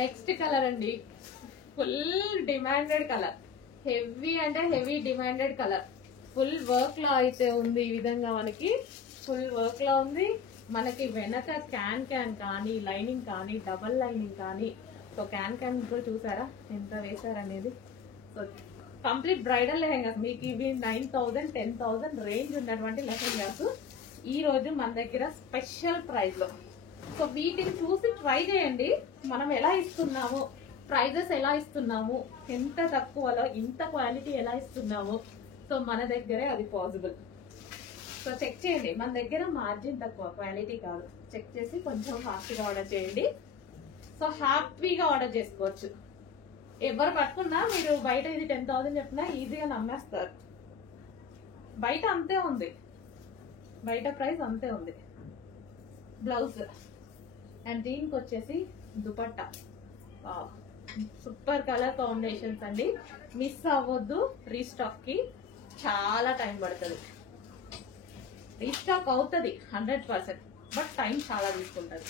Next colour అండి, full demanded colour, heavy అంటే heavy demanded colour. Full work లో అయితే ఉంది. ఈ విధంగా మనకి ఫుల్ వర్క్ లో ఉంది. మనకి వెనక క్యాన్ కానీ లైనింగ్ కానీ డబల్ లైనింగ్ కానీ, సో క్యాన్ కూడా చూసారా ఎంత వేసారనేది. సో కంప్లీట్ బ్రైడల్ లెహెంగాస్ మీకు ఇవి 9,000 10,000 రేంజ్ ఉన్నటువంటి లెహెంగాస్ ఈ రోజు మన దగ్గర స్పెషల్ ప్రైస్ లో. సో వీటిని చూసి ట్రై చేయండి, మనం ఎలా ఇస్తున్నాము, ప్రైజెస్ ఎలా ఇస్తున్నాము, ఎంత తక్కువలో ఇంత క్వాలిటీ ఎలా ఇస్తున్నాము. సో మన దగ్గరే అది పాసిబుల్. సో చెక్ చేయండి, మన దగ్గర మార్జిన్ తక్కువ, క్వాలిటీ కాదు. చెక్ చేసి కొంచెం ఫాస్ట్గా ఆర్డర్ చేయండి. సో హ్యాపీగా ఆర్డర్ చేసుకోవచ్చు. ఎవరు పట్టుకున్నా మీరు బయట ఇది 10,000 చెప్పినా ఈజీగా నమ్మేస్తారు. బయట అంతే ఉంది, బయట ప్రైస్ అంతే ఉంది. బ్లౌజ్ అండ్ దీనికి వచ్చేసి దుపట్టా. సూపర్ కలర్ కాంబినేషన్స్ అండి, మిస్ అవ్వద్దు. రీస్టాక్ కి చాలా టైం పడుతుంది. రీస్టాక్ అవుతుంది 100%, బట్ టైం చాలా తీసుకుంటుంది.